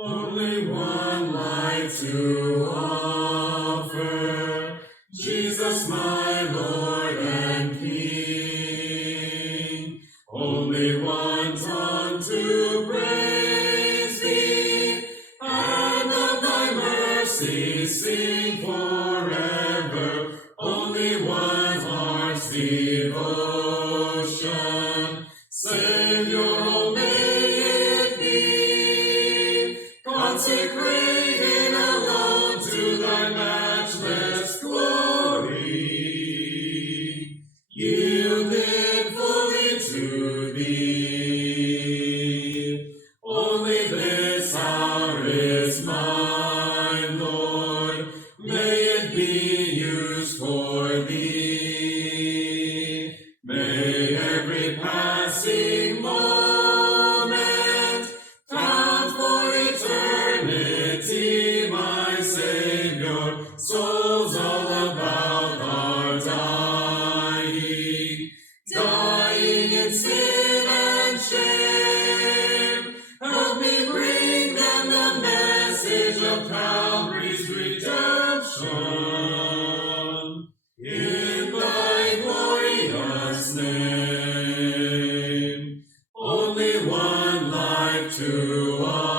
Only one life to offer, Jesus my Lord and King. Only one tongue to praise thee, and of thy mercy sing forever. Only one heart's devotion, Savior, oh may it be, consecrated alone to thy matchless glory, yielded fully to thee. Only this hour is mine, Lord, may it be used for thee. May every passing moment count for eternity, my Savior. Souls all about are dying, dying in sin and shame. Help me bring them the message of Calvary's redemption. In thy glorious name, only one life to offer.